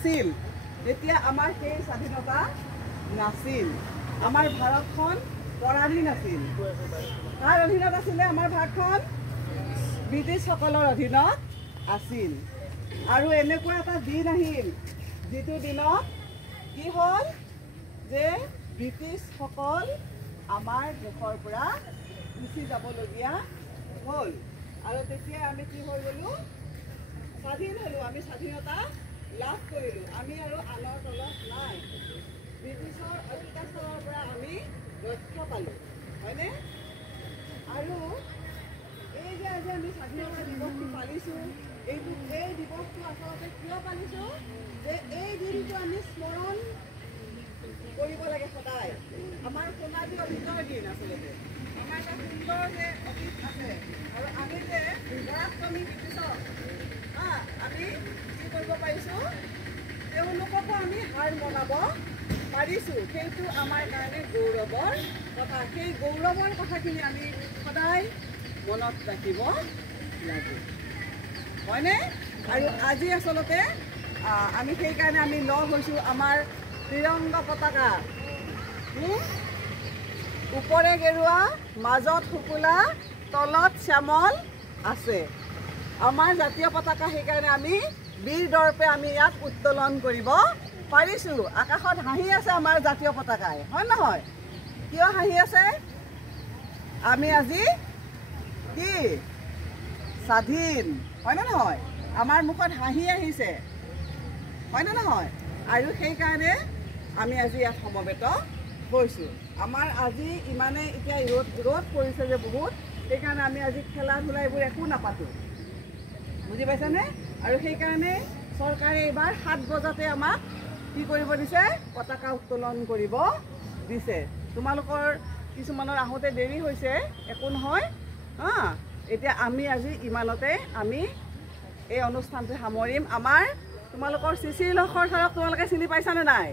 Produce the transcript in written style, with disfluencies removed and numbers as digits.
আছিল যেতিয়া আমাৰ সেই স্বাধীনতা নাছিল আমাৰ ভাৰতখন পৰাধীন আছিল কাৰ অধীনত আছিলে আমাৰ ভাৰতখন ব্ৰিটিছসকলৰ অধীনত আছিল আৰু এনেকুৱা এটা দিন আহিল যিটো দিনত কি হ'ল যে ব্ৰিটিছসকল আমাৰ দেশৰ পৰা গুচি যাবলগীয়া হ'ল আৰু তেতিয়া আমি কি হৈ গ'লোঁ স্বাধীন হ'লোঁ আমি স্বাধীনতা লাভ কৰিলোঁ আমি আৰু আনৰ তলত নাই ব্ৰিটিছৰ অত্যাচাৰৰ পৰা আমি ৰক্ষা পালোঁ হয়নে আৰু এই যে আজি আমি স্বাধীনতা দিৱসটো পালিছোঁ এই দিৱসটো আচলতে কিয় পালিছোঁ যে এই দিনটো আমি স্মৰণ কৰিব লাগে সদায় আমাৰ সোণালী অতীতৰ দিন আচলতে আমাৰ এটা সুন্দৰ যে অতীত আছে আৰু আমি যে পৰাক্ৰমী ব্ৰিটিছক আমি কি কৰিব পাৰিছোঁ তেওঁলোককো আমি হাৰ মনাব পাৰিছোঁ সেইটো আমাৰ কাৰণে গৌৰৱৰ কথা সেই গৌৰৱৰ কথাখিনি আমি সদায় মনত ৰাখিব লাগে হয়নে আৰু আজি আচলতে আমি সেইকাৰণে আমি লগ হৈছোঁ আমাৰ ত্ৰিৰংগা পতাকা ওপৰে গেৰুৱা মাজত শুকুলা তলত শ্যামল আছে আমাৰ জাতীয় পতাকা সেইকাৰণে আমি বীৰ দৰ্পে আমি ইয়াত উত্তোলন কৰিব পাৰিছোঁ আকাশত হাঁহি আছে আমাৰ জাতীয় পতাকাই হয় নহয় কিয় হাঁহি আছে আমি আজি কি স্বাধীন হয়নে নহয় আমাৰ মুখত হাঁহি আহিছে হয়নে নহয় আৰু সেইকাৰণে আমি আজি ইয়াত সমবেত হৈছোঁ আমাৰ আজি ইমানে এতিয়া ৰ'দ পৰিছে যে বহুত সেইকাৰণে আমি আজি খেলা ধূলা এইবোৰ একো নাপাতোঁ বুজি পাইছেনে আৰু সেইকাৰণে চৰকাৰে এইবাৰ 7 বজাতে আমাক কি কৰিব দিছে পতাকা উত্তোলন কৰিব দিছে তোমালোকৰ কিছুমানৰ আহোঁতে দেৰি হৈছে একো নহয় এতিয়া আমি আজি ইমানতে আমি এই অনুষ্ঠানটো সামৰিম আমাৰ তোমালোকৰ চিচিৰ লখৰ ছাৰক তোমালোকে চিনি পাইছানে নাই